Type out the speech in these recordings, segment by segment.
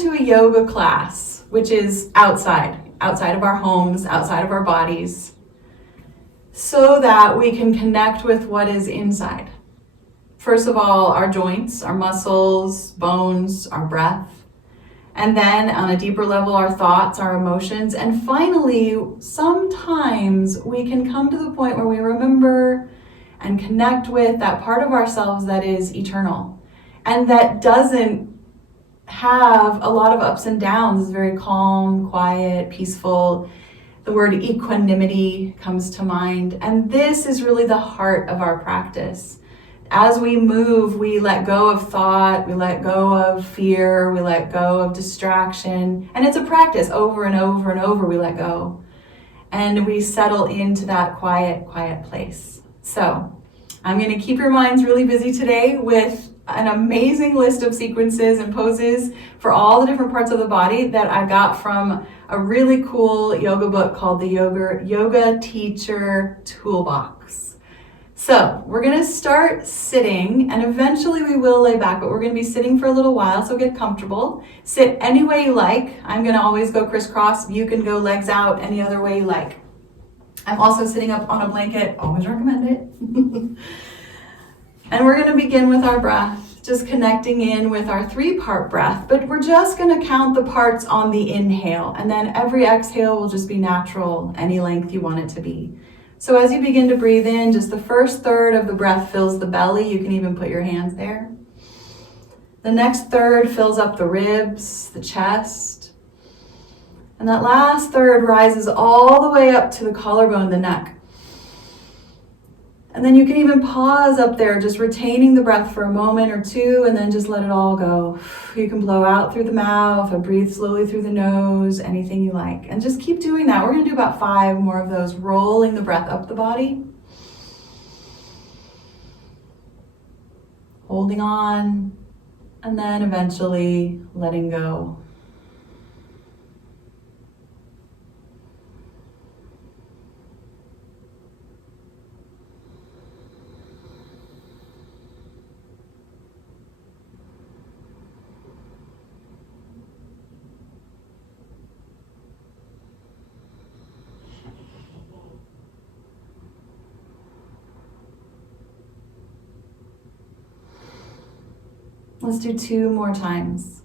to a yoga class, which is outside of our homes, outside of our bodies, so that we can connect with what is inside. First of all, our joints, our muscles, bones, our breath. And then on a deeper level, our thoughts, our emotions. And finally, sometimes we can come to the point where we remember and connect with that part of ourselves that is eternal and that doesn't have a lot of ups and downs. It's very calm, quiet, peaceful. The word equanimity comes to mind. And this is really the heart of our practice. As we move, we let go of thought, we let go of fear, we let go of distraction. And it's a practice over and over and over, we let go. And we settle into that quiet place. So I'm going to keep your minds really busy today with an amazing list of sequences and poses for all the different parts of the body that I got from a really cool yoga book called the Yoga Teacher Toolbox. So we're going to start sitting, and eventually we will lay back, but we're going to be sitting for a little while, so get comfortable. Sit any way you like. I'm going to always go crisscross. You can go legs out any other way you like. I'm also sitting up on a blanket. Always recommend it. And we're going to begin with our breath, just connecting in with our 3-part breath, but we're just going to count the parts on the inhale, and then every exhale will just be natural, any length you want it to be. So as you begin to breathe in, just the first third of the breath fills the belly. You can even put your hands there. The next third fills up the ribs, the chest. And that last third rises all the way up to the collarbone, the neck. And then you can even pause up there, just retaining the breath for a moment or two, and then just let it all go. You can blow out through the mouth or breathe slowly through the nose, anything you like. And just keep doing that. We're going to do about 5 more of those, rolling the breath up the body. Holding on, and then eventually letting go. Let's do 2 more times.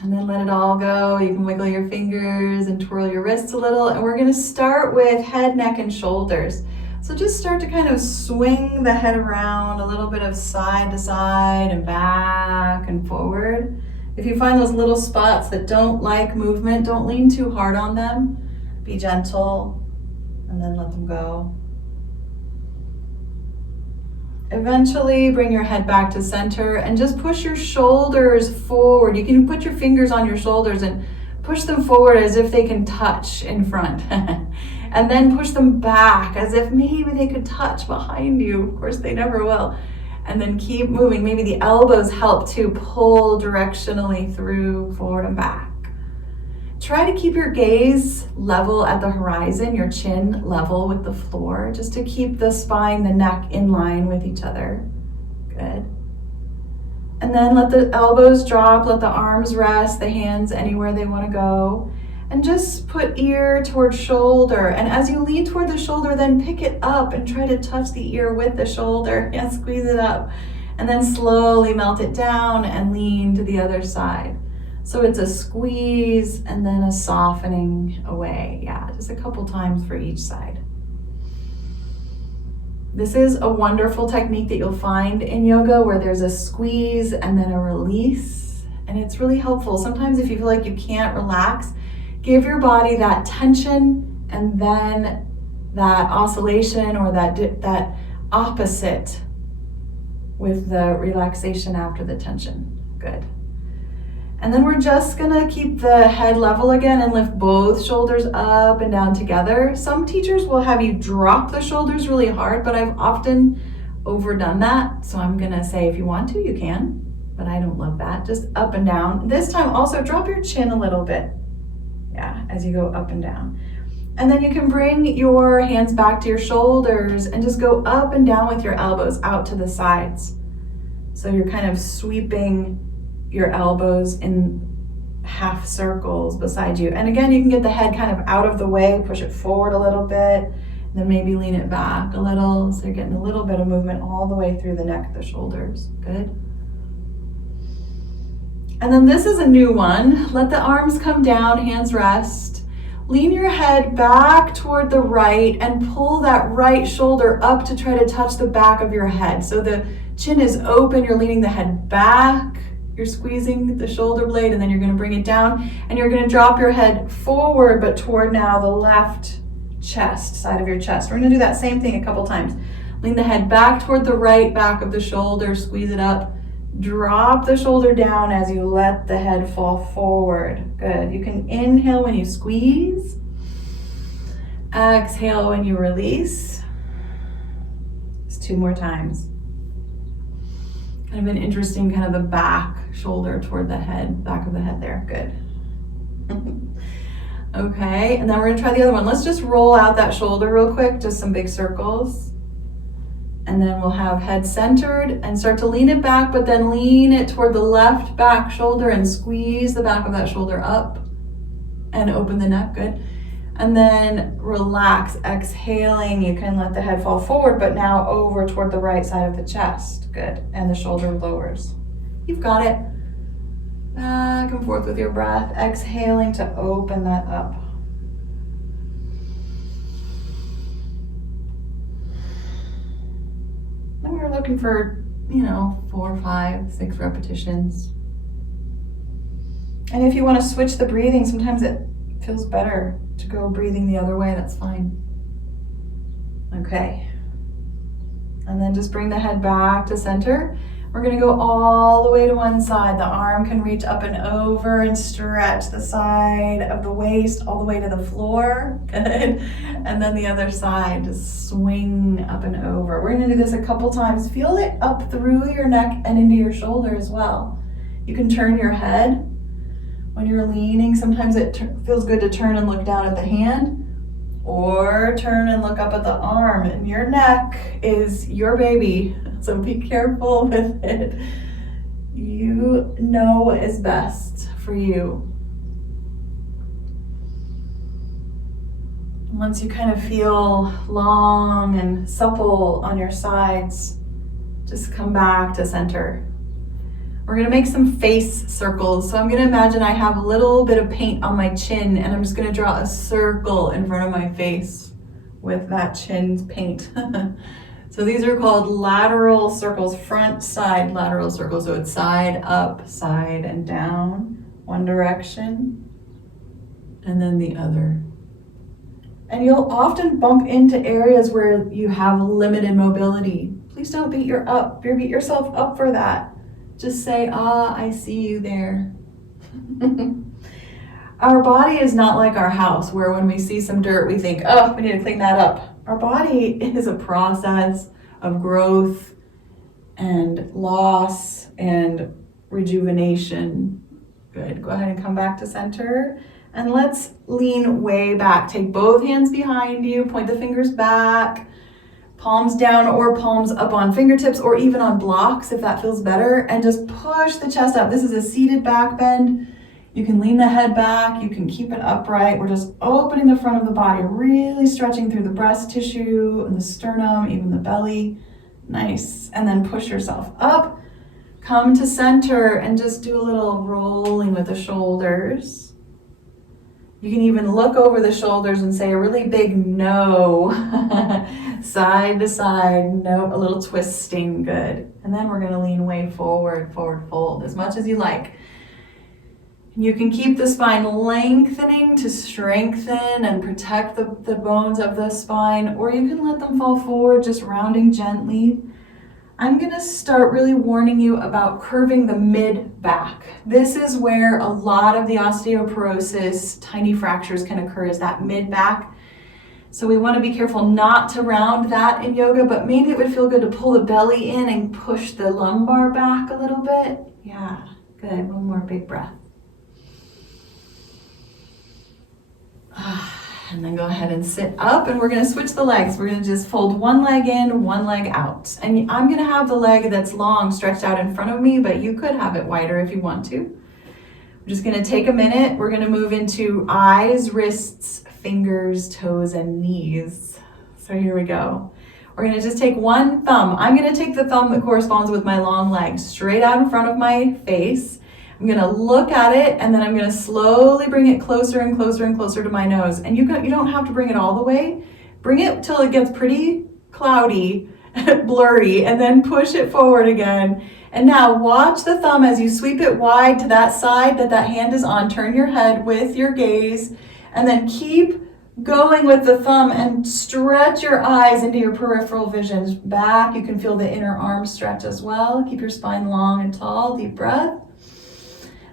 And then let it all go. You can wiggle your fingers and twirl your wrists a little. And we're going to start with head, neck, and shoulders. So just start to kind of swing the head around, a little bit of side to side and back and forward. If you find those little spots that don't like movement, don't lean too hard on them. Be gentle and then let them go. Eventually bring your head back to center and just push your shoulders forward. You can put your fingers on your shoulders and push them forward as if they can touch in front. And then push them back as if maybe they could touch behind you. Of course, they never will. And then keep moving. Maybe the elbows help to pull directionally through, forward and back. Try to keep your gaze level at the horizon, your chin level with the floor, just to keep the spine, the neck in line with each other. Good. And then let the elbows drop, let the arms rest, the hands anywhere they want to go. And just put ear towards shoulder. And as you lean toward the shoulder, then pick it up and try to touch the ear with the shoulder and squeeze it up. And then slowly melt it down and lean to the other side. So it's a squeeze and then a softening away. Yeah, just a couple times for each side. This is a wonderful technique that you'll find in yoga where there's a squeeze and then a release. And it's really helpful. Sometimes if you feel like you can't relax, give your body that tension and then that oscillation or that opposite with the relaxation after the tension. Good. And then we're just gonna keep the head level again and lift both shoulders up and down together. Some teachers will have you drop the shoulders really hard, but I've often overdone that. So I'm gonna say if you want to, you can, but I don't love that. Just up and down. This time also drop your chin a little bit. Yeah, as you go up and down. And then you can bring your hands back to your shoulders and just go up and down with your elbows out to the sides. So you're kind of sweeping your elbows in half circles beside you. And again, you can get the head kind of out of the way, push it forward a little bit, and then maybe lean it back a little. So you're getting a little bit of movement all the way through the neck, the shoulders. Good. And then this is a new one. Let the arms come down, hands rest. Lean your head back toward the right and pull that right shoulder up to try to touch the back of your head. So the chin is open, you're leaning the head back, you're squeezing the shoulder blade, and then you're going to bring it down and you're going to drop your head forward, but toward now the left chest, side of your chest. We're going to do that same thing a couple times. Lean the head back toward the right back of the shoulder, squeeze it up. Drop the shoulder down as you let the head fall forward. Good. You can inhale when you squeeze. Exhale when you release. Just 2 more times. Kind of an interesting kind of the back shoulder toward the head, back of the head there. Good. Okay, and then we're gonna try the other one. Let's just roll out that shoulder real quick, just some big circles. And then we'll have head centered and start to lean it back, but then lean it toward the left back shoulder and squeeze the back of that shoulder up and open the neck, good. And then relax, exhaling. You can let the head fall forward, but now over toward the right side of the chest, good. And the shoulder lowers. You've got it. Back and forth with your breath, exhaling to open that up. And we're looking for, 4, 5, 6 repetitions. And if you want to switch the breathing, sometimes it feels better to go breathing the other way, that's fine. Okay. And then just bring the head back to center. We're going to go all the way to one side. The arm can reach up and over and stretch the side of the waist all the way to the floor. Good. And then the other side, just swing up and over. We're going to do this a couple times. Feel it up through your neck and into your shoulder as well. You can turn your head when you're leaning. Sometimes it feels good to turn and look down at the hand, or turn and look up at the arm. And your neck is your baby, so be careful with it. You know what is best for you. Once you kind of feel long and supple on your sides, just come back to center. We're gonna make some face circles. So I'm gonna imagine I have a little bit of paint on my chin, and I'm just gonna draw a circle in front of my face with that chin paint. So these are called lateral circles, front side lateral circles. So it's side up, side and down, one direction, and then the other. And you'll often bump into areas where you have limited mobility. Please don't beat yourself up for that. Just say, I see you there. Our body is not like our house, where when we see some dirt, we think, we need to clean that up. Our body is a process of growth and loss and rejuvenation. Good. Go ahead and come back to center. And let's lean way back. Take both hands behind you, point the fingers back, palms down or palms up on fingertips or even on blocks if that feels better, and just push the chest up. This is a seated back bend. You can lean the head back, you can keep it upright. We're just opening the front of the body, really stretching through the breast tissue and the sternum, even the belly. Nice. And then push yourself up. Come to center and just do a little rolling with the shoulders. You can even look over the shoulders and say a really big no. Side to side, no, a little twisting, good. And then we're gonna lean way forward, forward fold, as much as you like. You can keep the spine lengthening to strengthen and protect the bones of the spine, or you can let them fall forward, just rounding gently. I'm gonna start really warning you about curving the mid-back. This is where a lot of the osteoporosis, tiny fractures can occur, is that mid-back. So we wanna be careful not to round that in yoga, but maybe it would feel good to pull the belly in and push the lumbar back a little bit. Yeah, good, one more big breath. And then go ahead and sit up, and we're going to switch the legs. We're going to just fold one leg in, one leg out. And I'm going to have the leg that's long stretched out in front of me, but you could have it wider if you want to. We're just going to take a minute. We're going to move into eyes, wrists, fingers, toes, and knees. So here we go. We're going to just take one thumb. I'm going to take the thumb that corresponds with my long leg straight out in front of my face. I'm going to look at it, and then I'm going to slowly bring it closer and closer and closer to my nose. And you don't have to bring it all the way. Bring it till it gets pretty cloudy, blurry, and then push it forward again. And now watch the thumb as you sweep it wide to that side that hand is on. Turn your head with your gaze, and then keep going with the thumb and stretch your eyes into your peripheral vision. Back, you can feel the inner arm stretch as well. Keep your spine long and tall. Deep breath.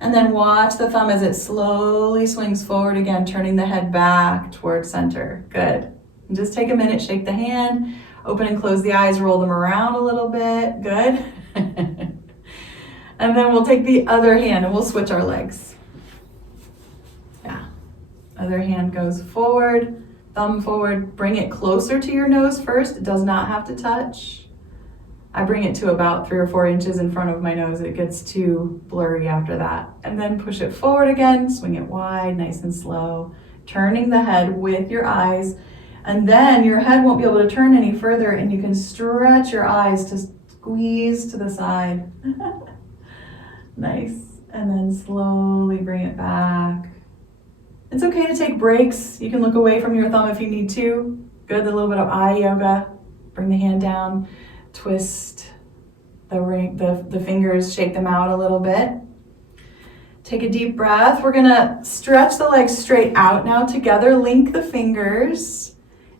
And then watch the thumb as it slowly swings forward again, turning the head back towards center. Good. And just take a minute, shake the hand, open and close the eyes, roll them around a little bit. Good. And then we'll take the other hand and we'll switch our legs. Yeah. Other hand goes forward, thumb forward. Bring it closer to your nose first. It does not have to touch. I bring it to about 3 or 4 inches in front of my nose. It gets too blurry after that. And then push it forward again, swing it wide, nice and slow, turning the head with your eyes. And then your head won't be able to turn any further, and you can stretch your eyes to squeeze to the side. Nice. And then slowly bring it back. It's okay to take breaks. You can look away from your thumb if you need to. Good, a little bit of eye yoga. Bring the hand down. Twist the fingers, shake them out a little bit. Take a deep breath. We're gonna stretch the legs straight out now together. Link the fingers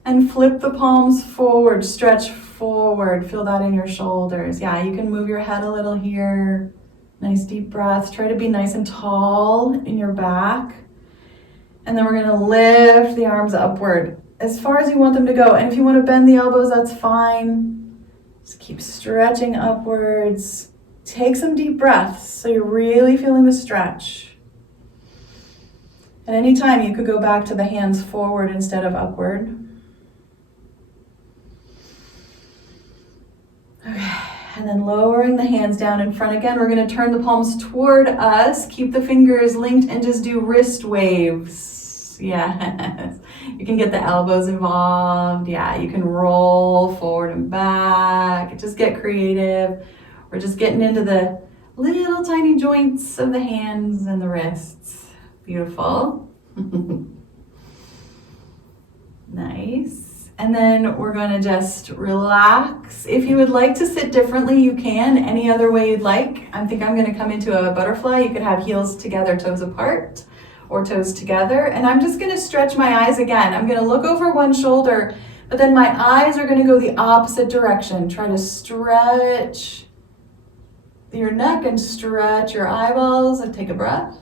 and flip the palms forward. Stretch forward. Feel that in your shoulders. Yeah, you can move your head a little here. Nice deep breath. Try to be nice and tall in your back. And then we're gonna lift the arms upward as far as you want them to go. And if you want to bend the elbows, that's fine. Just keep stretching upwards. Take some deep breaths so you're really feeling the stretch. At any time, you could go back to the hands forward instead of upward. Okay, and then lowering the hands down in front again. We're going to turn the palms toward us. Keep the fingers linked and just do wrist waves. Yes. You can get the elbows involved. Yeah, you can roll forward and back. Just get creative. We're just getting into the little tiny joints of the hands and the wrists. Beautiful. Nice. And then we're going to just relax. If you would like to sit differently, you can. Any other way you'd like. I think I'm going to come into a butterfly. You could have heels together, toes apart, or toes together. And I'm just going to stretch my eyes again. I'm going to look over one shoulder, but then my eyes are going to go the opposite direction. Try to stretch your neck and stretch your eyeballs, and take a breath.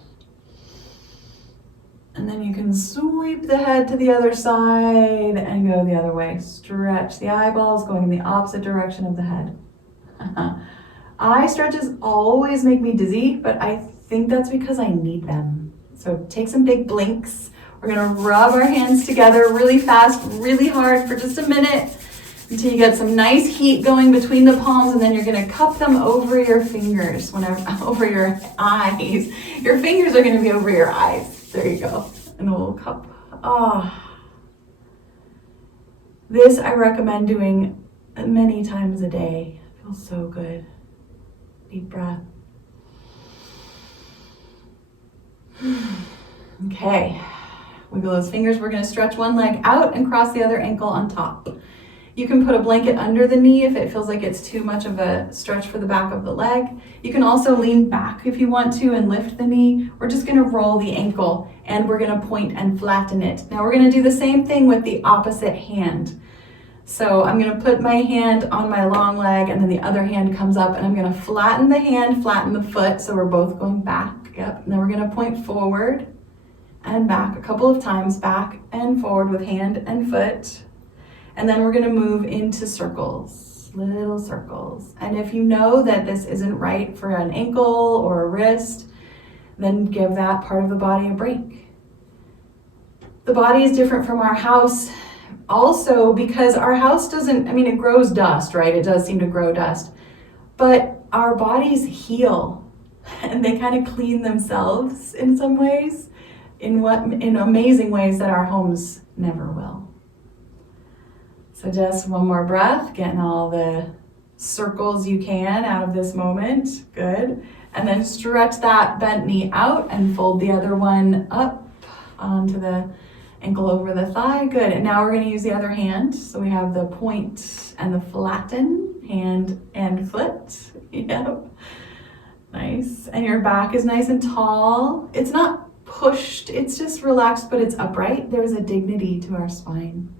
And then you can sweep the head to the other side and go the other way. Stretch the eyeballs, going in the opposite direction of the head. Eye stretches always make me dizzy, but I think that's because I need them. So take some big blinks. We're gonna rub our hands together really fast, really hard for just a minute until you get some nice heat going between the palms, and then you're gonna cup them over your fingers, over your eyes. Your fingers are gonna be over your eyes. There you go. And we'll cup. This I recommend doing many times a day. It feels so good. Deep breath. Okay, wiggle those fingers. We're going to stretch one leg out and cross the other ankle on top. You can put a blanket under the knee if it feels like it's too much of a stretch for the back of the leg. You can also lean back if you want to and lift the knee. We're just going to roll the ankle, and we're going to point and flatten it. Now we're going to do the same thing with the opposite hand. So I'm going to put my hand on my long leg, and then the other hand comes up, and I'm going to flatten the hand, flatten the foot, so we're both going back. Yep, and then we're going to point forward and back a couple of times, back and forward with hand and foot. And then we're going to move into circles, little circles. And if you know that this isn't right for an ankle or a wrist, then give that part of the body a break. The body is different from our house also because our house doesn't, it grows dust, right? It does seem to grow dust. But our bodies heal and they kind of clean themselves in some ways, in amazing ways that our homes never will. So just one more breath, getting all the circles you can out of this moment. Good. And then stretch that bent knee out and fold the other one up onto the ankle over the thigh. Good. And now we're going to use the other hand. So we have the point and the flatten, hand and foot. Yep. Nice. And your back is nice and tall. It's not pushed, it's just relaxed, but it's upright. There's a dignity to our spine.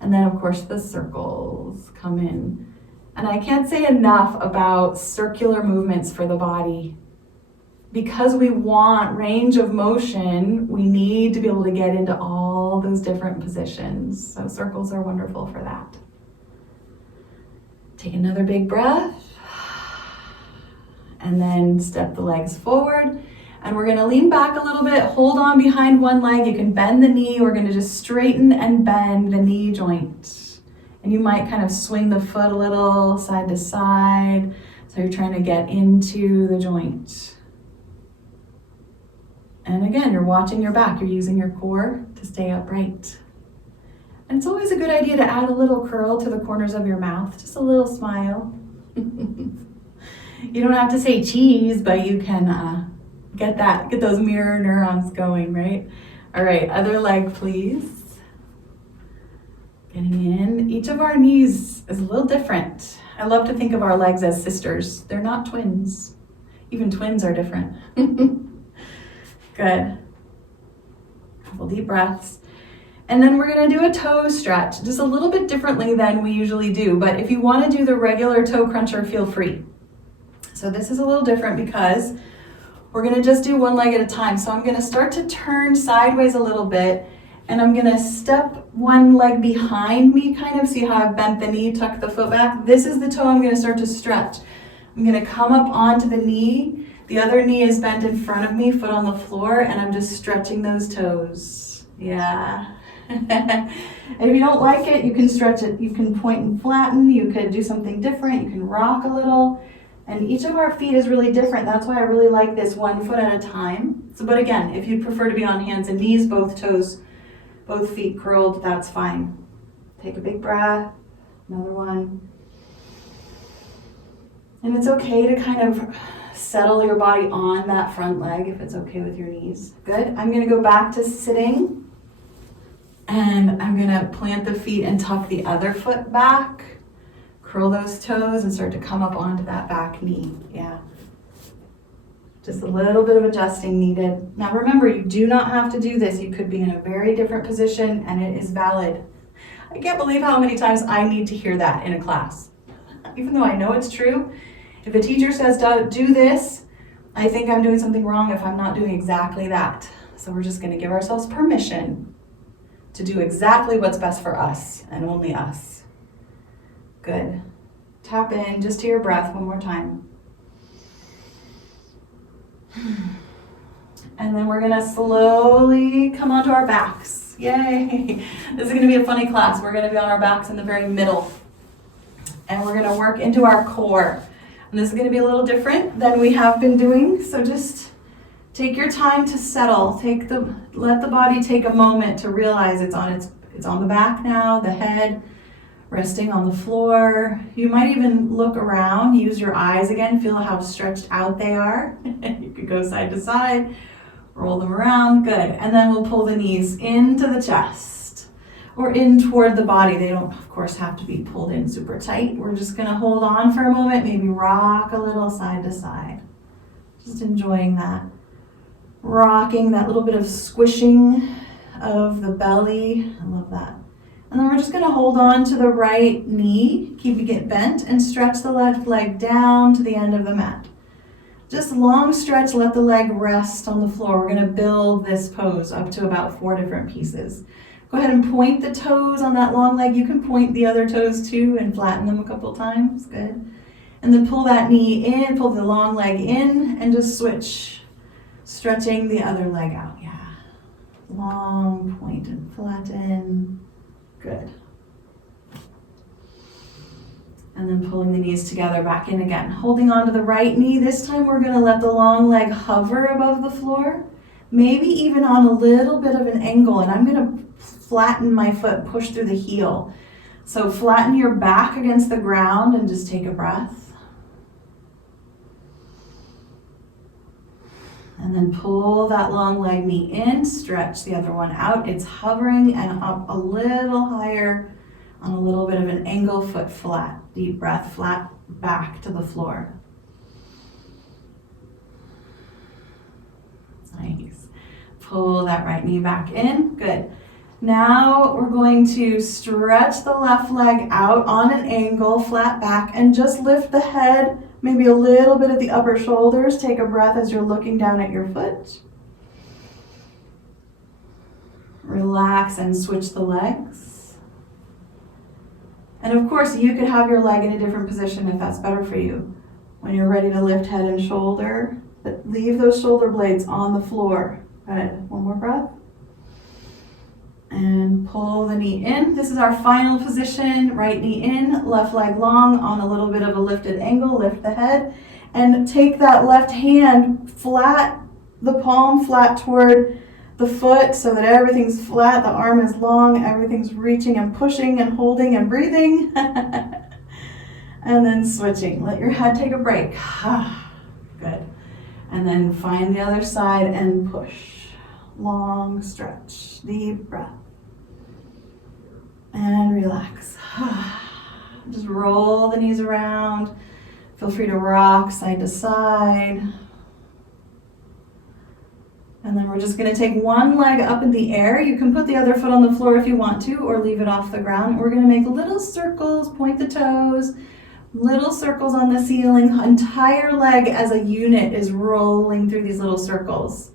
And then of course the circles come in. And I can't say enough about circular movements for the body. Because we want range of motion, we need to be able to get into all those different positions. So circles are wonderful for that. Take another big breath. And then step the legs forward. And we're gonna lean back a little bit, hold on behind one leg. You can bend the knee. We're gonna just straighten and bend the knee joint. And you might kind of swing the foot a little side to side. So you're trying to get into the joint. And again, you're watching your back. You're using your core to stay upright. And it's always a good idea to add a little curl to the corners of your mouth, just a little smile. You don't have to say cheese, but you can get those mirror neurons going, right? All right, other leg, please. Getting in. Each of our knees is a little different. I love to think of our legs as sisters. They're not twins. Even twins are different. Good. Couple deep breaths. And then we're gonna do a toe stretch, just a little bit differently than we usually do. But if you wanna do the regular toe cruncher, feel free. So this is a little different because we're gonna just do one leg at a time. So I'm gonna start to turn sideways a little bit and I'm gonna step one leg behind me, kind of see how I've bent the knee, tuck the foot back. This is the toe I'm gonna start to stretch. I'm gonna come up onto the knee. The other knee is bent in front of me, foot on the floor, and I'm just stretching those toes. Yeah. And if you don't like it, you can stretch it. You can point and flatten. You could do something different. You can rock a little. And each of our feet is really different. That's why I really like this one foot at a time. So, but again, if you'd prefer to be on hands and knees, both toes, both feet curled, that's fine. Take a big breath. Another one. And it's okay to kind of settle your body on that front leg if it's okay with your knees. Good. I'm going to go back to sitting. And I'm going to plant the feet and tuck the other foot back. Curl those toes and start to come up onto that back knee. Yeah. Just a little bit of adjusting needed. Now remember, you do not have to do this. You could be in a very different position and it is valid. I can't believe how many times I need to hear that in a class. Even though I know it's true, if a teacher says do this, I think I'm doing something wrong if I'm not doing exactly that. So we're just going to give ourselves permission to do exactly what's best for us and only us. Good. Tap in just to your breath one more time. And then we're gonna slowly come onto our backs. Yay! This is gonna be a funny class. We're gonna be on our backs in the very middle. And we're gonna work into our core. And this is gonna be a little different than we have been doing. So just take your time to settle. Let the body take a moment to realize it's on the back now, the head resting on the floor. You might even look around, use your eyes again, feel how stretched out they are. You could go side to side, roll them around, good. And then we'll pull the knees into the chest or in toward the body. They don't, of course, have to be pulled in super tight. We're just gonna hold on for a moment, maybe rock a little side to side. Just enjoying that. Rocking, that little bit of squishing of the belly. I love that. And then we're just going to hold on to the right knee, keeping it bent, and stretch the left leg down to the end of the mat. Just long stretch, let the leg rest on the floor. We're going to build this pose up to about 4 different pieces. Go ahead and point the toes on that long leg. You can point the other toes too and flatten them a couple times. Good. And then pull that knee in, pull the long leg in, and just switch, stretching the other leg out. Yeah. long, point and flatten. Good. And then pulling the knees together, back in again. Holding on to the right knee. This time we're going to let the long leg hover above the floor. Maybe even on a little bit of an angle. And I'm going to flatten my foot, push through the heel. So flatten your back against the ground and just take a breath. And then pull that long leg knee in, stretch the other one out. It's hovering and up a little higher on a little bit of an angle, foot flat. Deep breath, flat back to the floor. Nice. Pull that right knee back in. Good. Now we're going to stretch the left leg out on an angle, flat back, and just lift the head, maybe a little bit at the upper shoulders. Take a breath as you're looking down at your foot. Relax and switch the legs. And of course, you could have your leg in a different position if that's better for you. When you're ready to lift head and shoulder, but leave those shoulder blades on the floor. Good. One more breath. And pull the knee in. This is our final position. Right knee in, left leg long on a little bit of a lifted angle. Lift the head. And take that left hand flat, the palm flat toward the foot so that everything's flat, the arm is long, everything's reaching and pushing and holding and breathing. And then switching. Let your head take a break. Good. And then find the other side and push. Long stretch. Deep breath. And relax. Just roll the knees around. Feel free to rock side to side. And then we're just going to take one leg up in the air. You can put the other foot on the floor if you want to, or leave it off the ground. We're going to make little circles, point the toes, little circles on the ceiling. Entire leg as a unit is rolling through these little circles.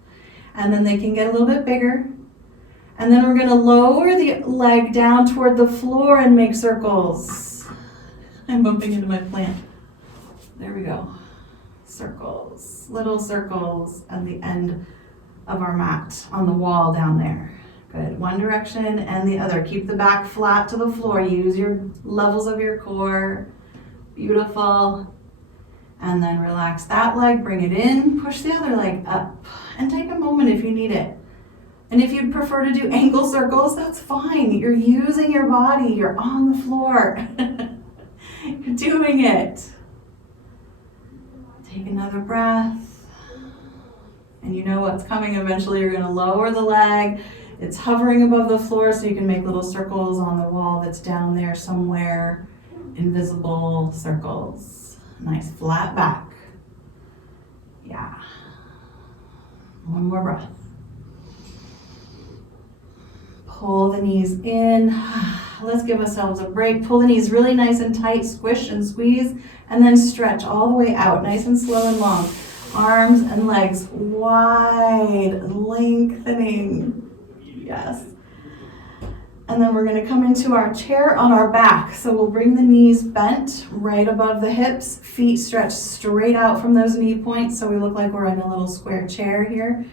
And then they can get a little bit bigger. And then we're going to lower the leg down toward the floor and make circles. I'm bumping into my plant. There we go. Circles, little circles at the end of our mat on the wall down there. Good. One direction and the other. Keep the back flat to the floor. Use your levels of your core. Beautiful. And then relax that leg. Bring it in. Push the other leg up. And take a moment if you need it. And if you'd prefer to do ankle circles, that's fine. You're using your body. You're on the floor. You're doing it. Take another breath. And you know what's coming eventually. You're going to lower the leg. It's hovering above the floor so you can make little circles on the wall that's down there somewhere. Invisible circles. Nice flat back. Yeah. One more breath. Pull the knees in. Let's give ourselves a break. Pull the knees really nice and tight. Squish and squeeze. And then stretch all the way out. Nice and slow and long. Arms and legs wide, lengthening. Yes. And then we're going to come into our chair on our back. So we'll bring the knees bent right above the hips. Feet stretch straight out from those knee points so we look like we're in a little square chair here.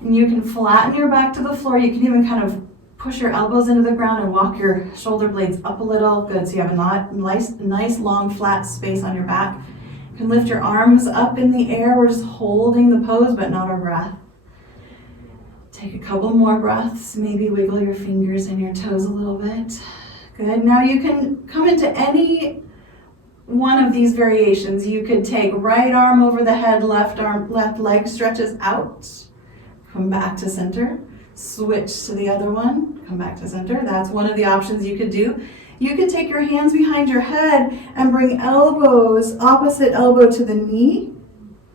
And you can flatten your back to the floor. You can even kind of push your elbows into the ground and walk your shoulder blades up a little. Good. So you have a nice long flat space on your back. You can lift your arms up in the air. We're just holding the pose, but not our breath. Take a couple more breaths. Maybe wiggle your fingers and your toes a little bit. Good. Now you can come into any one of these variations. You could take right arm over the head, left leg stretches out. Come back to center. Switch to the other one. Come back to center. That's one of the options you could do. You could take your hands behind your head and bring elbows, opposite elbow to the knee.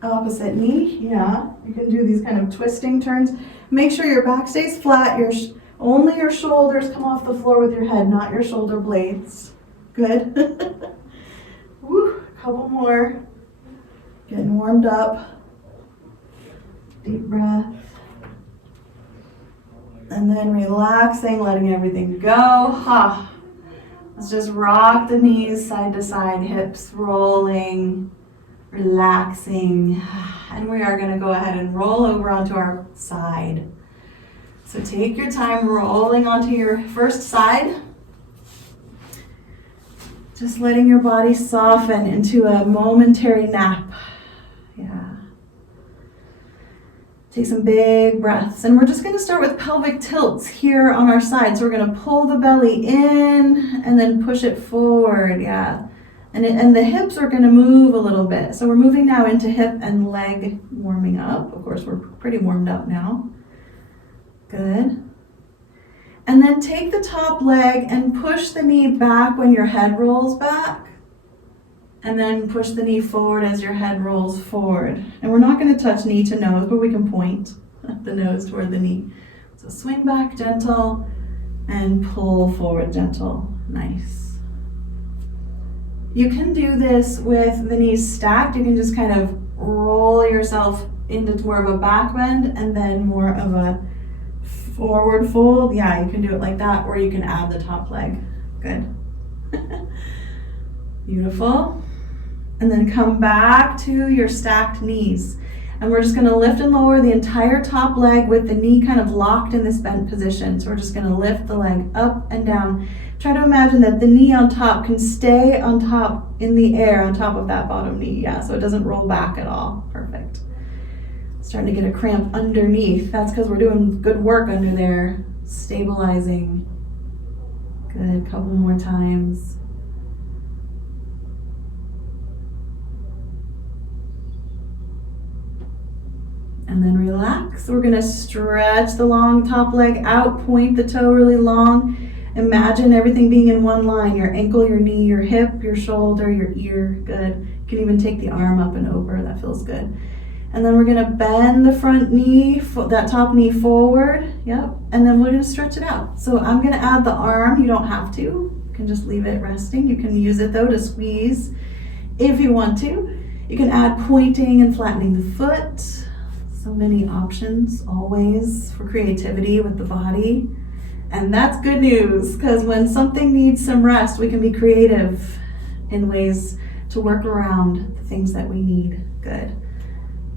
Opposite knee, yeah. You can do these kind of twisting turns. Make sure your back stays flat. Only your shoulders come off the floor with your head, not your shoulder blades. Good. Woo, couple more. Getting warmed up. Deep breath. And then relaxing, letting everything go. Let's just rock the knees side to side, hips rolling, relaxing. And we are going to go ahead and roll over onto our side. So take your time rolling onto your first side. Just letting your body soften into a momentary nap. Yeah. Take some big breaths. And we're just going to start with pelvic tilts here on our side. So we're going to pull the belly in and then push it forward. Yeah. And the hips are going to move a little bit. So we're moving now into hip and leg warming up. Of course, we're pretty warmed up now. Good. And then take the top leg and push the knee back when your head rolls back. And then push the knee forward as your head rolls forward. And we're not going to touch knee to nose, but we can point the nose toward the knee. So swing back gentle and pull forward gentle. Nice. You can do this with the knees stacked. You can just kind of roll yourself into more of a back bend and then more of a forward fold. Yeah, you can do it like that, or you can add the top leg. Good. Beautiful. And then come back to your stacked knees. And we're just going to lift and lower the entire top leg with the knee kind of locked in this bent position. So we're just going to lift the leg up and down. Try to imagine that the knee on top can stay on top in the air on top of that bottom knee. Yeah, so it doesn't roll back at all. Perfect. Starting to get a cramp underneath. That's because we're doing good work under there. Stabilizing. Good. Couple more times. And then relax. We're going to stretch the long top leg out, point the toe really long. Imagine everything being in one line. Your ankle, your knee, your hip, your shoulder, your ear. Good. You can even take the arm up and over. That feels good. And then we're going to bend the front knee, that top knee forward. Yep. And then we're going to stretch it out. So I'm going to add the arm. You don't have to. You can just leave it resting. You can use it though to squeeze if you want to. You can add pointing and flattening the foot. So many options always for creativity with the body. And that's good news, because when something needs some rest, we can be creative in ways to work around the things that we need. Good.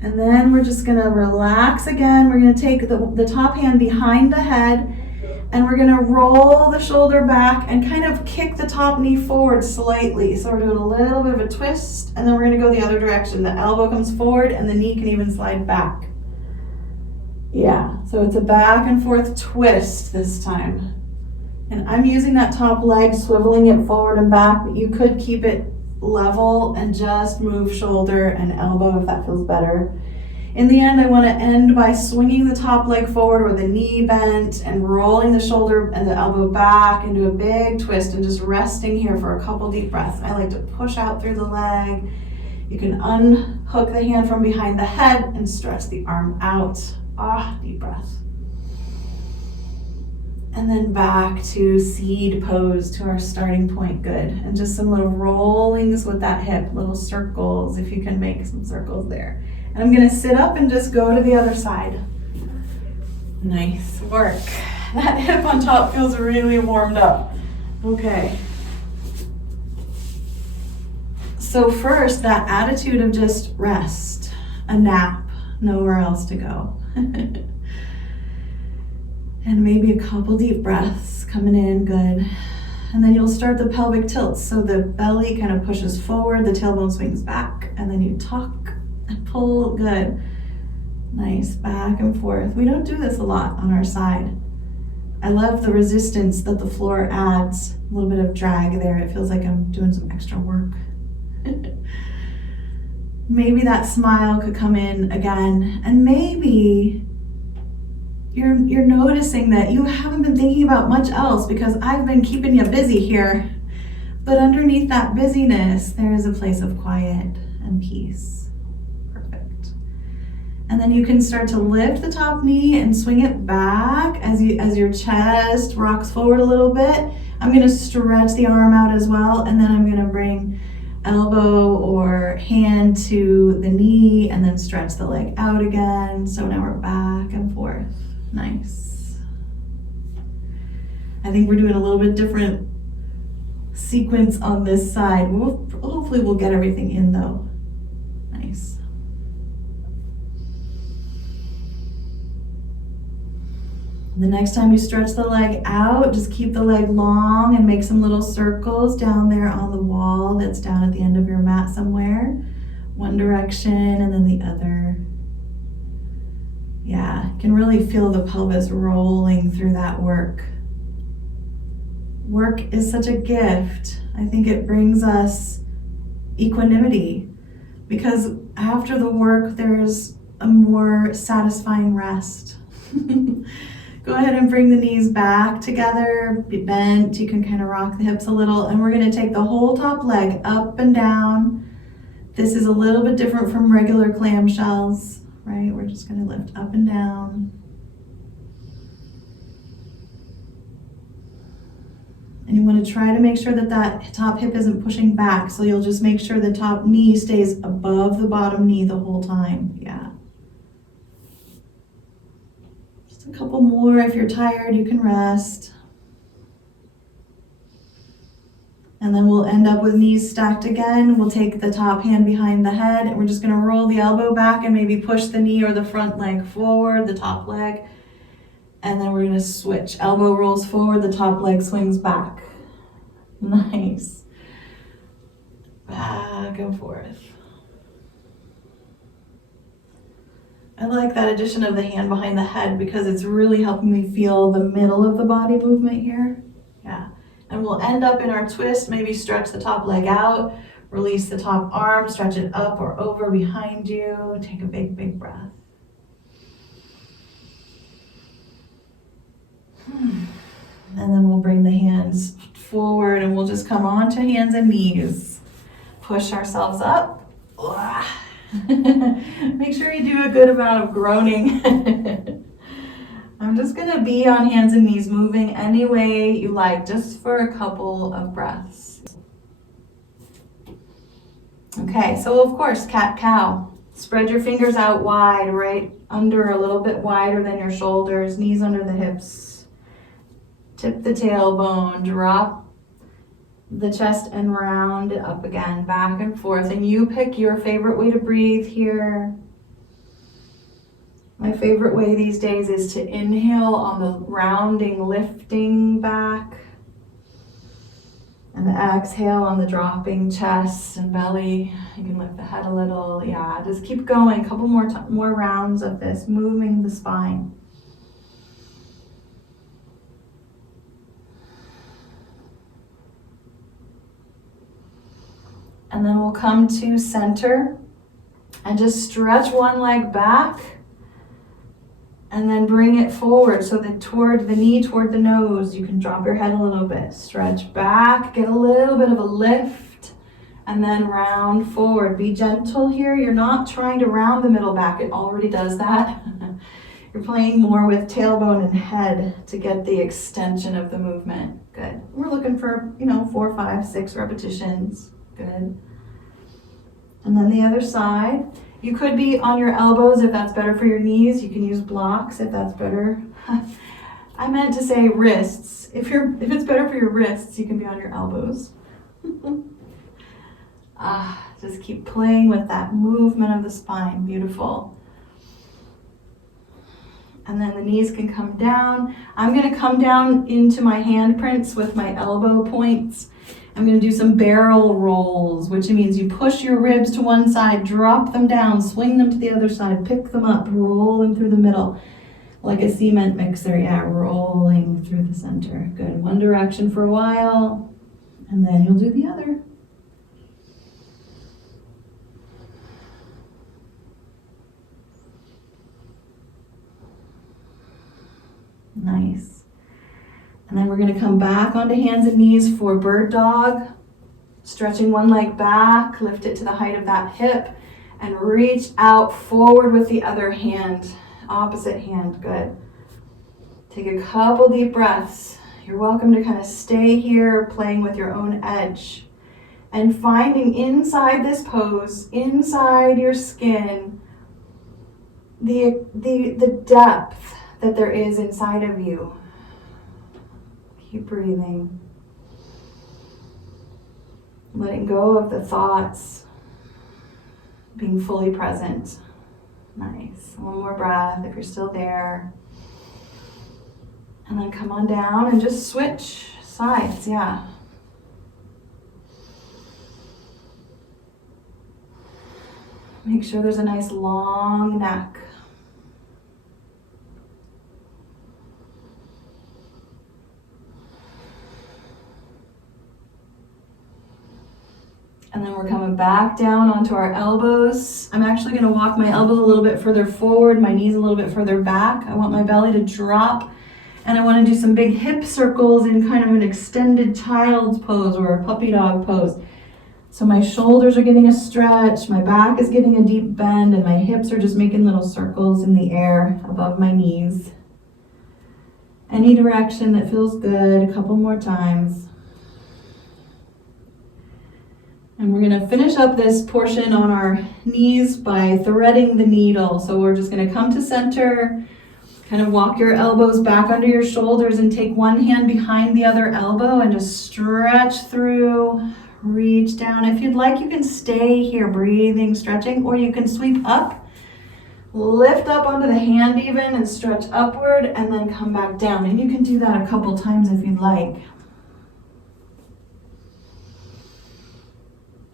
And then we're just going to relax again. We're going to take the top hand behind the head, and we're going to roll the shoulder back and kind of kick the top knee forward slightly. So we're doing a little bit of a twist, and then we're going to go the other direction. The elbow comes forward, and the knee can even slide back. Yeah, so it's a back and forth twist this time. And I'm using that top leg, swiveling it forward and back, but you could keep it level and just move shoulder and elbow if that feels better. In the end, I want to end by swinging the top leg forward with the knee bent and rolling the shoulder and the elbow back into a big twist and just resting here for a couple deep breaths. I like to push out through the leg. You can unhook the hand from behind the head and stretch the arm out. Deep breath. And then back to seed pose, to our starting point. Good. And just some little rollings with that hip, little circles, if you can make some circles there. And I'm going to sit up and just go to the other side. Nice work. That hip on top feels really warmed up. Okay. So first, that attitude of just rest, a nap, nowhere else to go. And maybe a couple deep breaths coming in. Good. And then you'll start the pelvic tilts. So the belly kind of pushes forward, the tailbone swings back, and then you tuck and pull. Good. Nice. Back and forth. We don't do this a lot on our side. I love the resistance that the floor adds. A little bit of drag there. It feels like I'm doing some extra work. Maybe that smile could come in again, and maybe you're noticing that you haven't been thinking about much else because I've been keeping you busy here. But underneath that busyness, there is a place of quiet and peace. Perfect. And then you can start to lift the top knee and swing it back as your chest rocks forward a little bit. I'm going to stretch the arm out as well, and then I'm going to bring elbow or hand to the knee and then stretch the leg out again. So now we're back and forth. Nice. I think we're doing a little bit different sequence on this side. Hopefully we'll get everything in though. Nice. The next time you stretch the leg out, just keep the leg long and make some little circles down there on the wall that's down at the end of your mat somewhere. One direction and then the other. Yeah, you can really feel the pelvis rolling through that work. Work is such a gift. I think it brings us equanimity because after the work, there's a more satisfying rest. Go ahead and bring the knees back together, be bent. You can kind of rock the hips a little, and we're going to take the whole top leg up and down. This is a little bit different from regular clamshells, right? We're just going to lift up and down. And you want to try to make sure that that top hip isn't pushing back, so you'll just make sure the top knee stays above the bottom knee the whole time. Yeah. A couple more. If you're tired, you can rest. And then we'll end up with knees stacked again. We'll take the top hand behind the head and we're just going to roll the elbow back and maybe push the knee or the front leg forward, the top leg. And then we're going to switch. Elbow rolls forward, the top leg swings back. Nice. Back and forth. I like that addition of the hand behind the head because it's really helping me feel the middle of the body movement here. Yeah. And we'll end up in our twist, maybe stretch the top leg out, release the top arm, stretch it up or over behind you. Take a big, big breath. And then we'll bring the hands forward and we'll just come onto hands and knees. Push ourselves up. Make sure you do a good amount of groaning. I'm just going to be on hands and knees, moving any way you like, just for a couple of breaths. Okay, so of course, cat-cow. Spread your fingers out wide, right under, a little bit wider than your shoulders, knees under the hips. Tip the tailbone, drop the chest and round it up again, back and forth. And you pick your favorite way to breathe here. My favorite way these days is to inhale on the rounding, lifting back. And exhale on the dropping chest and belly. You can lift the head a little. Yeah, just keep going. A couple more rounds of this, moving the spine. And then we'll come to center and just stretch one leg back and then bring it forward so that toward the knee, toward the nose, you can drop your head a little bit. Stretch back, get a little bit of a lift, and then round forward. Be gentle here. You're not trying to round the middle back. It already does that. You're playing more with tailbone and head to get the extension of the movement. Good. We're looking for, 4, 5, 6 repetitions. Good. And then the other side. You could be on your elbows if that's better for your knees. You can use blocks if that's better. I meant to say wrists. If it's better for your wrists, you can be on your elbows. Just keep playing with that movement of the spine. Beautiful. And then the knees can come down. I'm going to come down into my handprints with my elbow points. I'm going to do some barrel rolls, which means you push your ribs to one side, drop them down, swing them to the other side, pick them up, roll them through the middle, like a cement mixer. Yeah, rolling through the center. Good. One direction for a while, and then you'll do the other. Nice. And then we're going to come back onto hands and knees for bird dog. Stretching one leg back, lift it to the height of that hip, and reach out forward with the other hand. Opposite hand, good. Take a couple deep breaths. You're welcome to kind of stay here, playing with your own edge. And finding inside this pose, inside your skin, the depth that there is inside of you. Keep breathing. Letting go of the thoughts. Being fully present. Nice. One more breath if you're still there. And then come on down and just switch sides, yeah. Make sure there's a nice long neck. And then we're coming back down onto our elbows. I'm actually going to walk my elbows a little bit further forward, my knees a little bit further back. I want my belly to drop. And I want to do some big hip circles in kind of an extended child's pose or a puppy dog pose. So my shoulders are getting a stretch, my back is getting a deep bend, and my hips are just making little circles in the air above my knees. Any direction that feels good, a couple more times. And we're going to finish up this portion on our knees by threading the needle. So we're just going to come to center, kind of walk your elbows back under your shoulders and take one hand behind the other elbow and just stretch through, reach down. If you'd like, you can stay here, breathing, stretching, or you can sweep up, lift up onto the hand even and stretch upward and then come back down. And you can do that a couple times if you'd like.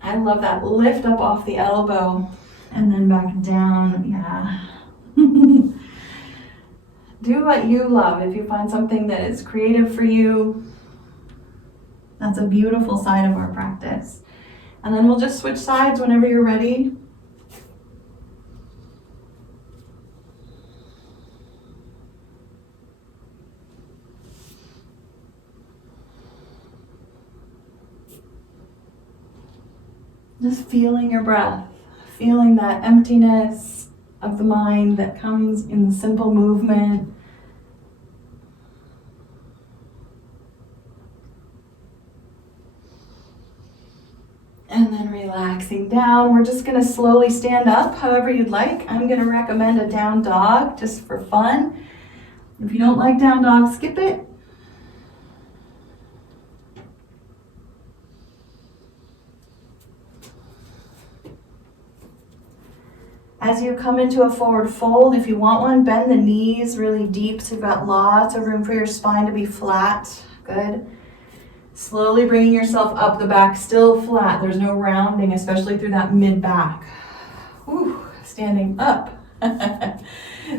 I love that. Lift up off the elbow and then back down. Yeah. Do what you love. If you find something that is creative for you, that's a beautiful side of our practice. And then we'll just switch sides whenever you're ready. Just feeling your breath, feeling that emptiness of the mind that comes in the simple movement. And then relaxing down. We're just going to slowly stand up however you'd like. I'm going to recommend a down dog just for fun. If you don't like down dog, skip it. As you come into a forward fold, if you want one, bend the knees really deep so you've got lots of room for your spine to be flat. Good. Slowly bringing yourself up the back, still flat. There's no rounding, especially through that mid-back. Whew, standing up.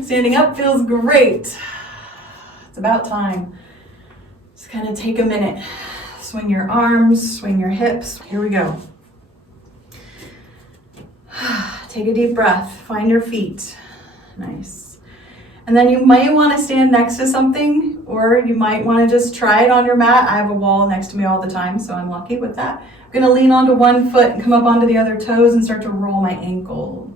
Standing up feels great. It's about time. Just kind of take a minute. Swing your arms, swing your hips. Here we go. Take a deep breath, find your feet. Nice. And then you might want to stand next to something, or you might want to just try it on your mat. I have a wall next to me all the time, so I'm lucky with that. I'm going to lean onto one foot and come up onto the other toes and start to roll my ankle.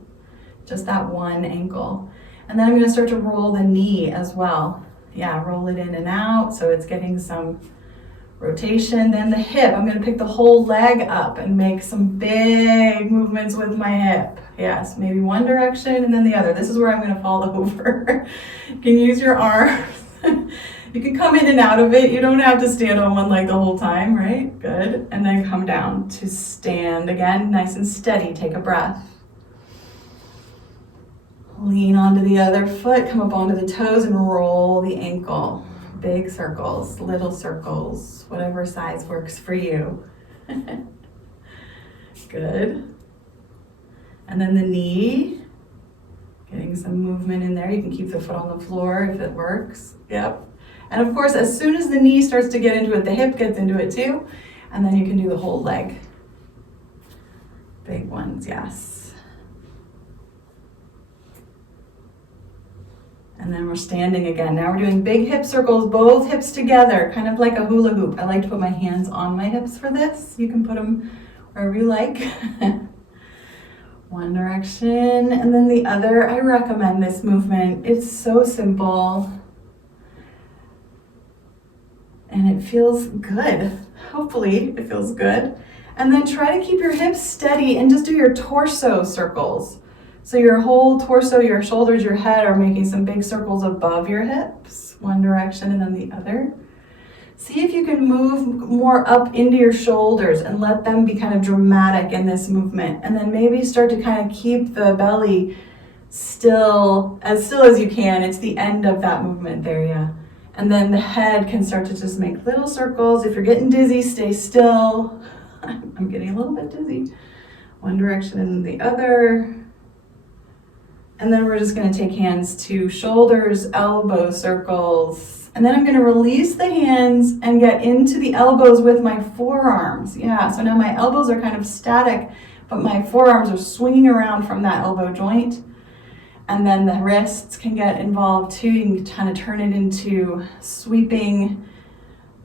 Just that one ankle. And then I'm going to start to roll the knee as well. Yeah, roll it in and out so it's getting some rotation. Then the hip, I'm going to pick the whole leg up and make some big movements with my hip. Yes, maybe one direction and then the other. This is where I'm going to fall over. You can use your arms. You can come in and out of it. You don't have to stand on one leg the whole time, right? Good. And then come down to stand again, nice and steady. Take a breath. Lean onto the other foot, come up onto the toes and roll the ankle. Big circles, little circles, whatever size works for you. Good. And then the knee, getting some movement in there. You can keep the foot on the floor if it works. Yep. And of course, as soon as the knee starts to get into it, the hip gets into it too. And then you can do the whole leg. Big ones, yes. And then we're standing again. Now we're doing big hip circles, both hips together, kind of like a hula hoop. I like to put my hands on my hips for this. You can put them wherever you like. One direction and then the other. I recommend this movement. It's so simple. And it feels good. Hopefully it feels good. And then try to keep your hips steady and just do your torso circles. So your whole torso, your shoulders, your head are making some big circles above your hips. One direction and then the other. See if you can move more up into your shoulders and let them be kind of dramatic in this movement. And then maybe start to kind of keep the belly still as you can. It's the end of that movement there, yeah. And then the head can start to just make little circles. If you're getting dizzy, stay still. I'm getting a little bit dizzy. One direction and the other. And then we're just going to take hands to shoulders, elbow circles. And then I'm going to release the hands and get into the elbows with my forearms. Yeah, so now my elbows are kind of static, but my forearms are swinging around from that elbow joint. And then the wrists can get involved too. You can kind of turn it into sweeping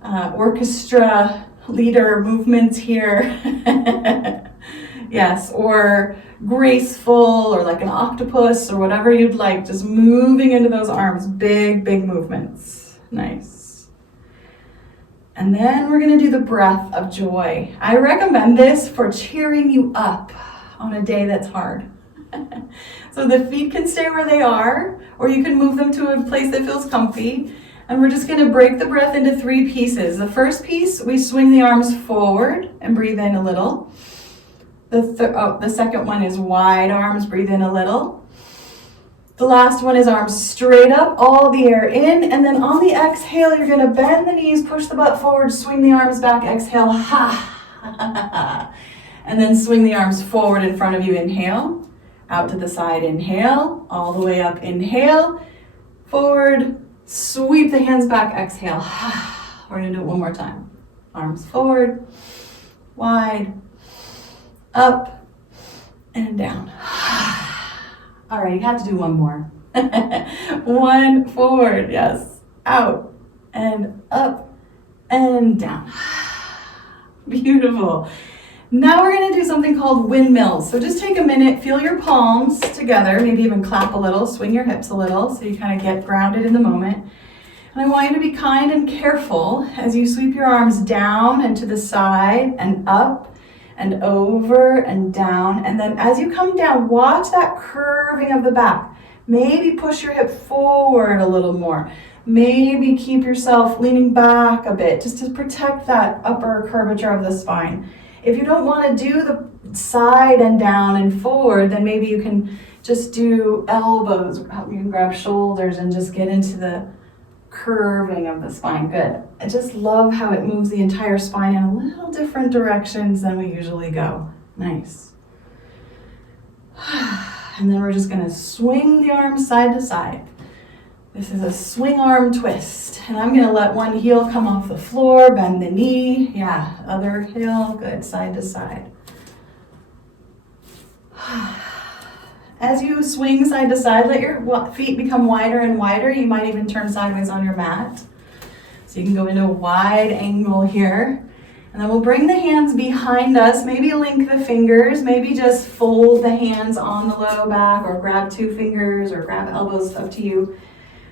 orchestra leader movements here. Yes, or graceful, or like an octopus, or whatever you'd like. Just moving into those arms. Big, big movements. Nice. And then we're going to do the breath of joy. I recommend this for cheering you up on a day that's hard. So the feet can stay where they are, or you can move them to a place that feels comfy. And we're just going to break the breath into 3 pieces. The first piece, we swing the arms forward and breathe in a little. The second one is wide arms, breathe in a little. The last one is arms straight up, all the air in, and then on the exhale, you're going to bend the knees, push the butt forward, swing the arms back, exhale, ha. And then swing the arms forward in front of you, inhale. Out to the side, inhale, all the way up, inhale, forward, sweep the hands back, exhale. We're going to do it one more time. Arms forward, wide, up, and down. All right, you have to do one more. One forward, yes, out, and up, and down. Beautiful. Now we're going to do something called windmills. So just take a minute, feel your palms together, maybe even clap a little, swing your hips a little so you kind of get grounded in the moment. And I want you to be kind and careful as you sweep your arms down and to the side and up and over and down. And then as you come down, watch that curving of the back. Maybe push your hip forward a little more. Maybe keep yourself leaning back a bit just to protect that upper curvature of the spine. If you don't want to do the side and down and forward, then maybe you can just do elbows. You can grab shoulders and just get into the curving of the spine. Good. I just love how it moves the entire spine in a little different directions than we usually go. Nice. And then we're just going to swing the arms side to side. This is a swing arm twist. And I'm going to let one heel come off the floor, bend the knee. Yeah, other heel, good, side to side. As you swing side to side, let your feet become wider and wider. You might even turn sideways on your mat. So you can go into a wide angle here. And then we'll bring the hands behind us. Maybe link the fingers. Maybe just fold the hands on the low back, or grab 2 fingers, or grab elbows, up to you.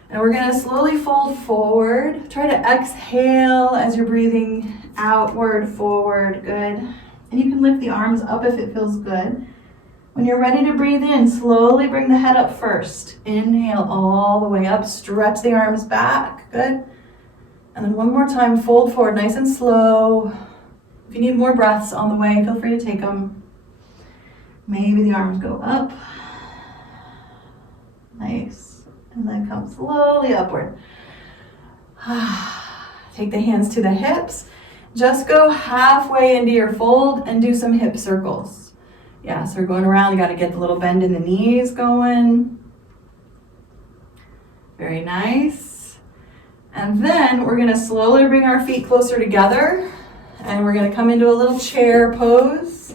And we're going to slowly fold forward. Try to exhale as you're breathing outward, forward. Good. And you can lift the arms up if it feels good. When you're ready to breathe in, slowly bring the head up first. Inhale all the way up. Stretch the arms back. Good. And then one more time, fold forward nice and slow. If you need more breaths on the way, feel free to take them. Maybe the arms go up. Nice. And then come slowly upward. Take the hands to the hips. Just go halfway into your fold and do some hip circles. Yeah, so we're going around. You got to get the little bend in the knees going. Very nice. And then we're going to slowly bring our feet closer together. And we're going to come into a little chair pose.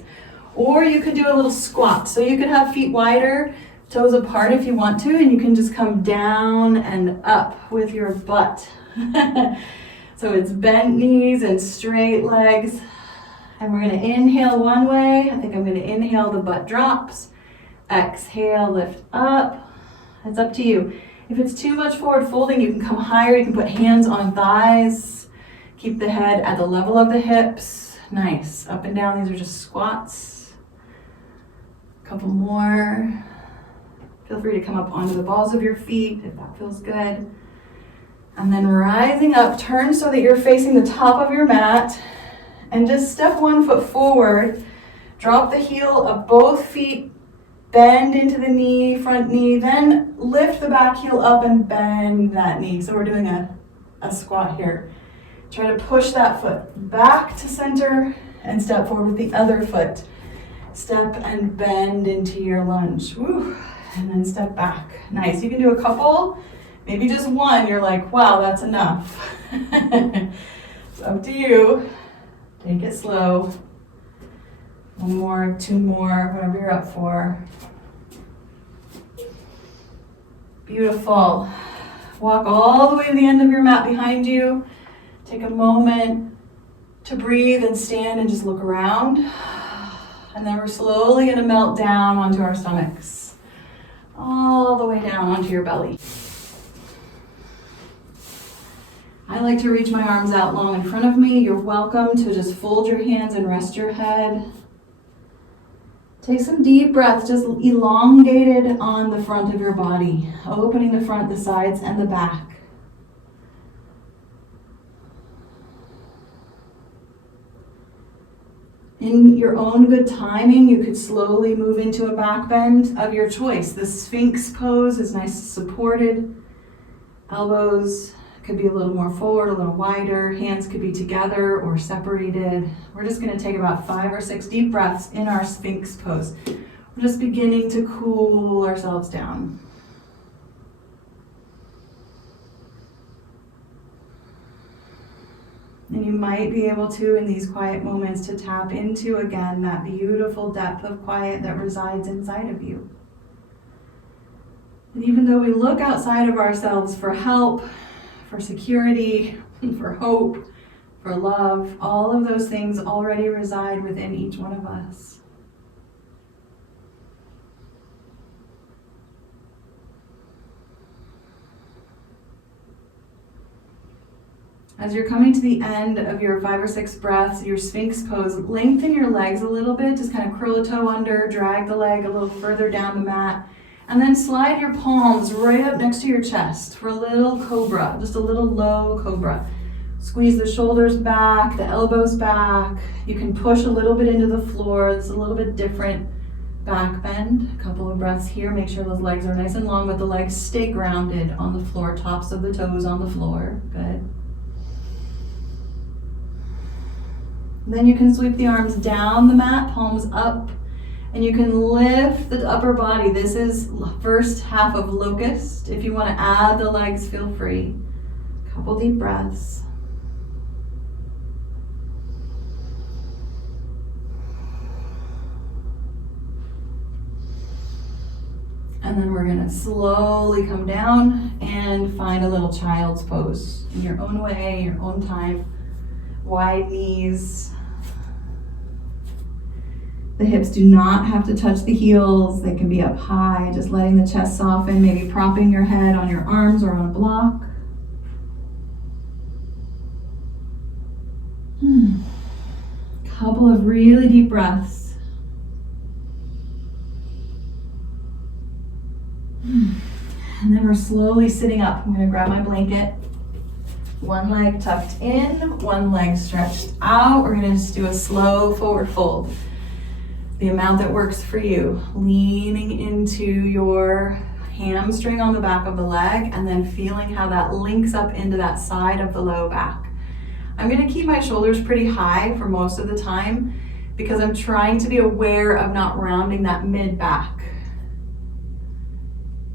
Or you could do a little squat. So you could have feet wider, toes apart if you want to, and you can just come down and up with your butt. So it's bent knees and straight legs. And we're going to inhale one way. I think I'm going to inhale, the butt drops. Exhale, lift up. It's up to you. If it's too much forward folding, you can come higher. You can put hands on thighs. Keep the head at the level of the hips. Nice. Up and down. These are just squats. A couple more. Feel free to come up onto the balls of your feet if that feels good. And then rising up, turn so that you're facing the top of your mat. And just step 1 foot forward. Drop the heel of both feet. Bend into the knee, front knee. Then lift the back heel up and bend that knee. So we're doing a a squat here. Try to push that foot back to center and step forward with the other foot. Step and bend into your lunge. Woo. And then step back. Nice. You can do a couple, maybe just one. You're like, wow, that's enough. It's up to you. Take it slow. One more, two more, whatever you're up for. Beautiful. Walk all the way to the end of your mat behind you. Take a moment to breathe and stand and just look around. And then we're slowly going to melt down onto our stomachs. All the way down onto your belly. I like to reach my arms out long in front of me. You're welcome to just fold your hands and rest your head. Take some deep breaths, just elongated on the front of your body, opening the front, the sides, and the back. In your own good timing, you could slowly move into a back bend of your choice. The Sphinx pose is nice and supported. Elbows could be a little more forward, a little wider. Hands could be together or separated. We're just going to take about 5 or 6 deep breaths in our Sphinx pose. We're just beginning to cool ourselves down. And you might be able to, in these quiet moments, to tap into, again, that beautiful depth of quiet that resides inside of you. And even though we look outside of ourselves for help, for security, for hope, for love, all of those things already reside within each one of us. As you're coming to the end of your 5 or 6 breaths, your Sphinx pose, lengthen your legs a little bit. Just kind of curl a toe under, drag the leg a little further down the mat, and then slide your palms right up next to your chest for a little cobra, just a little low cobra. Squeeze the shoulders back, the elbows back. You can push a little bit into the floor. It's a little bit different back bend. A couple of breaths here. Make sure those legs are nice and long, but the legs stay grounded on the floor, tops of the toes on the floor. Good. Then you can sweep the arms down the mat, palms up, and you can lift the upper body. This is first half of locust. If you want to add the legs, feel free. Couple deep breaths. And then we're going to slowly come down and find a little child's pose in your own way, your own time. Wide knees. The hips do not have to touch the heels. They can be up high, just letting the chest soften, maybe propping your head on your arms or on a block. Couple of really deep breaths. And then we're slowly sitting up. I'm going to grab my blanket. One leg tucked in, one leg stretched out. We're going to just do a slow forward fold. The amount that works for you. Leaning into your hamstring on the back of the leg and then feeling how that links up into that side of the low back. I'm going to keep my shoulders pretty high for most of the time because I'm trying to be aware of not rounding that mid back.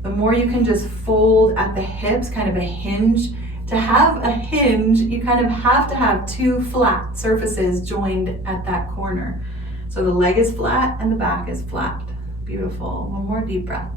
The more you can just fold at the hips, kind of a hinge. To have a hinge, you kind of have to have 2 flat surfaces joined at that corner. So the leg is flat and the back is flat. Beautiful. One more deep breath.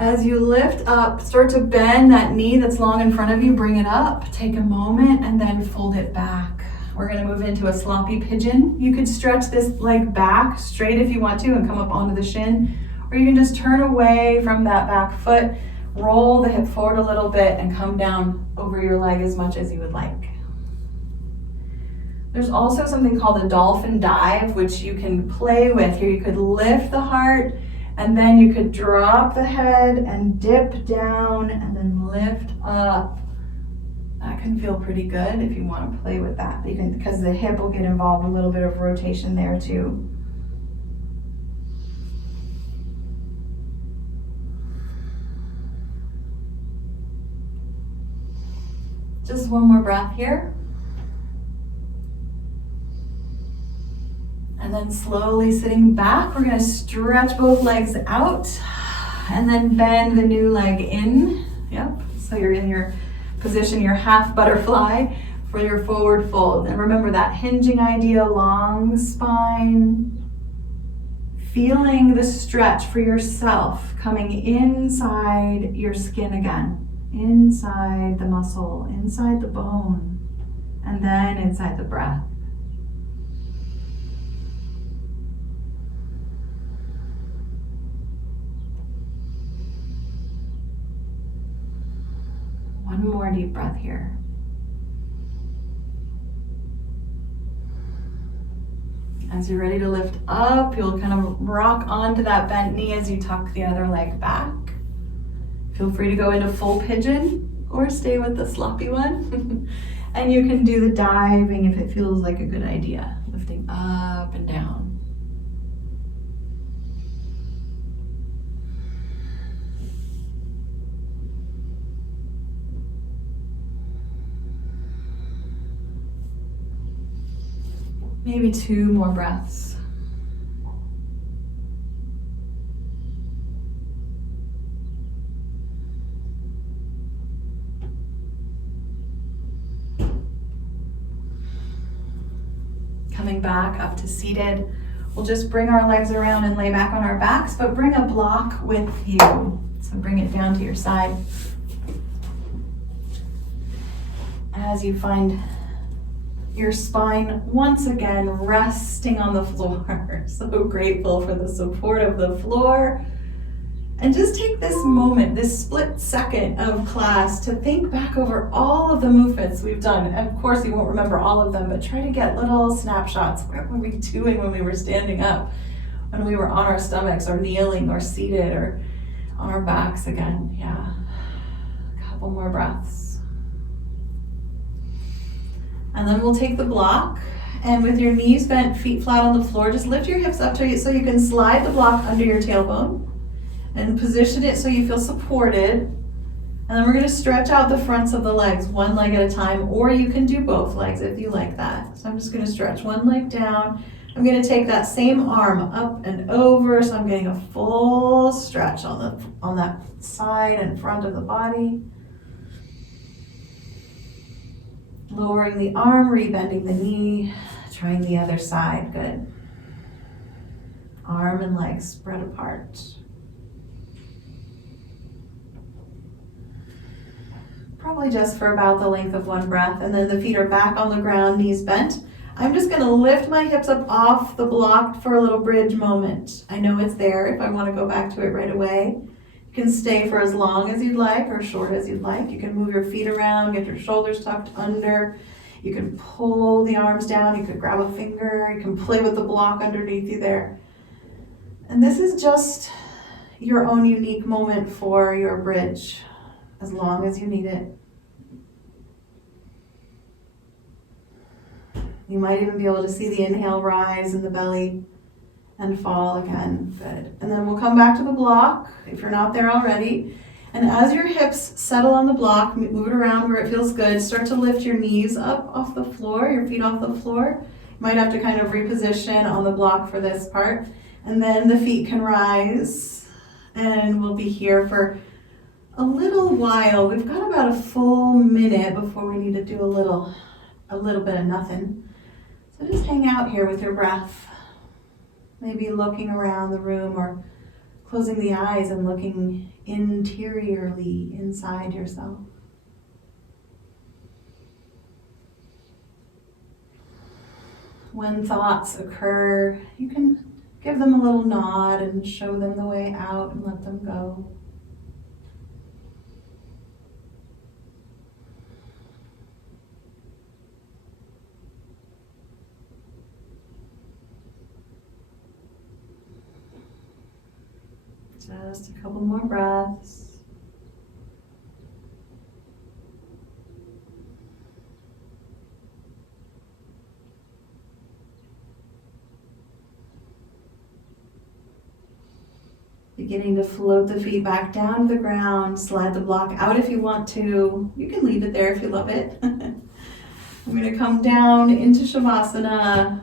As you lift up, start to bend that knee that's long in front of you. Bring it up. Take a moment and then fold it back. We're going to move into a sloppy pigeon. You could stretch this leg back straight if you want to and come up onto the shin. Or you can just turn away from that back foot, roll the hip forward a little bit and come down over your leg as much as you would like. There's also something called a dolphin dive, which you can play with. Here you could lift the heart and then you could drop the head and dip down and then lift up. That can feel pretty good if you want to play with that. You can, because the hip will get involved, a little bit of rotation there too. one more breath here. And then slowly sitting back, we're going to stretch both legs out and then bend the new leg in. Yep. So you're in your position, your half butterfly for your forward fold. And remember that hinging idea, long spine, feeling the stretch for yourself coming inside your skin again, inside the muscle, inside the bone, and then inside the breath. One more deep breath here. As you're ready to lift up, you'll kind of rock onto that bent knee as you tuck the other leg back. Feel free to go into full pigeon or stay with the sloppy one. And you can do the diving if it feels like a good idea, lifting up and down. Maybe 2 more breaths. Coming back up to seated. We'll just bring our legs around and lay back on our backs, but bring a block with you. So bring it down to your side. As you find your spine once again resting on the floor. So grateful for the support of the floor. And just take this moment, this split second of class to think back over all of the movements we've done. And of course, you won't remember all of them, but try to get little snapshots. What were we doing when we were standing up? When we were on our stomachs or kneeling or seated or on our backs again. Yeah. A couple more breaths. And then we'll take the block, and with your knees bent, feet flat on the floor, just lift your hips up so you can slide the block under your tailbone and position it so you feel supported. And then we're going to stretch out the fronts of the legs, one leg at a time, or you can do both legs if you like that. So I'm just going to stretch one leg down. I'm going to take that same arm up and over, so I'm getting a full stretch on that side and front of the body. Lowering the arm, rebending the knee, trying the other side, good. Arm and leg spread apart. Probably just for about the length of one breath, and then the feet are back on the ground, knees bent. I'm just gonna lift my hips up off the block for a little bridge moment. I know it's there if I wanna go back to it right away. You can stay for as long as you'd like or short as you'd like. You can move your feet around, get your shoulders tucked under. You can pull the arms down. You could grab a finger. You can play with the block underneath you there. And this is just your own unique moment for your bridge, as long as you need it. You might even be able to see the inhale rise in the belly and fall again. Good. And then we'll come back to the block if you're not there already. And as your hips settle on the block, move it around where it feels good. Start to lift your knees up off the floor, your feet off the floor. You might have to kind of reposition on the block for this part. And then the feet can rise. And we'll be here for a little while. We've got about a full minute before we need to do a little bit of nothing. So just hang out here with your breath. Maybe looking around the room or closing the eyes and looking interiorly inside yourself. When thoughts occur, you can give them a little nod and show them the way out and let them go. Just a couple more breaths. Beginning to float the feet back down to the ground. Slide the block out if you want to. You can leave it there if you love it. I'm going to come down into Shavasana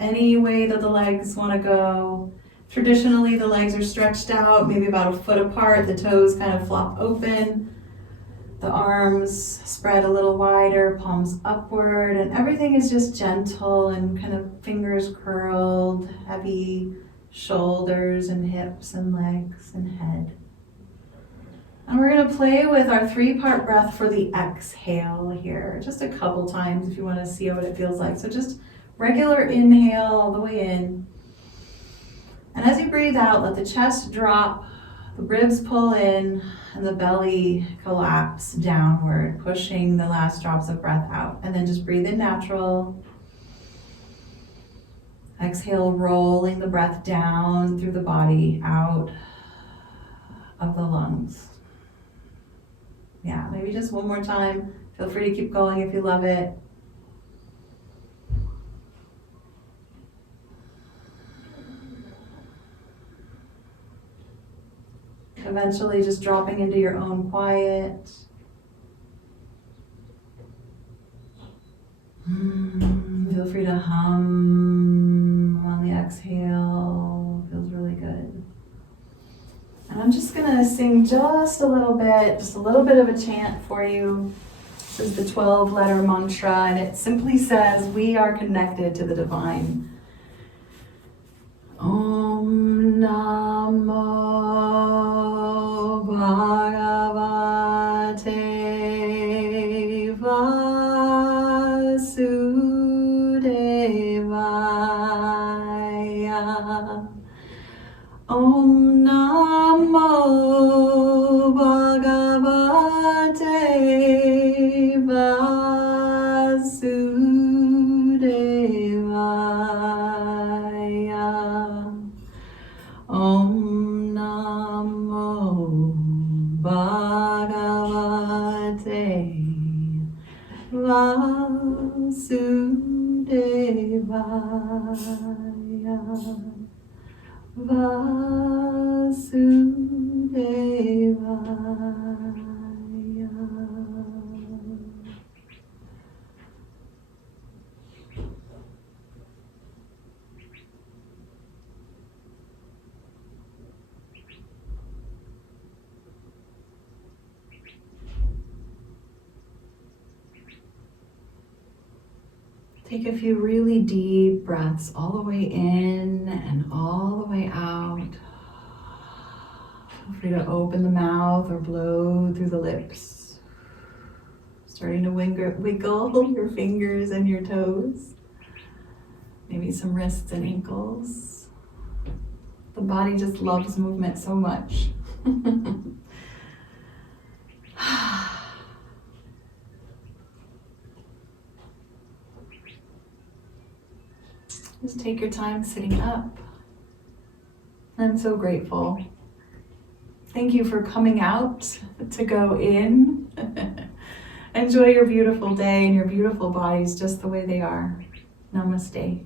any way that the legs want to go. Traditionally, the legs are stretched out, maybe about a foot apart. The toes kind of flop open. The arms spread a little wider, palms upward, and everything is just gentle and kind of fingers curled, heavy shoulders and hips and legs and head. And we're going to play with our 3-part breath for the exhale here, just a couple times if you want to see what it feels like. So just regular inhale all the way in. And as you breathe out, let the chest drop, the ribs pull in, and the belly collapse downward, pushing the last drops of breath out. And then just breathe in natural. Exhale, rolling the breath down through the body, out of the lungs. Yeah, maybe just one more time. Feel free to keep going if you love it. Eventually just dropping into your own quiet. Feel free to hum on the exhale. Feels really good. And I'm just going to sing just a little bit of a chant for you. This is the 12-letter mantra, and it simply says, we are connected to the divine. Om Namo Bhagavate Vasudevaya. Om Namo Bhagavate Vasudevaya. Om Namo Bhagavate Vasudevaya. Vasudevaya. Take a few really deep breaths all the way in and all the way out. Feel free to open the mouth or blow through the lips. Starting to wiggle your fingers and your toes. Maybe some wrists and ankles. The body just loves movement so much. Just take your time sitting up. I'm so grateful. Thank you for coming out to go in. Enjoy your beautiful day and your beautiful bodies just the way they are. Namaste.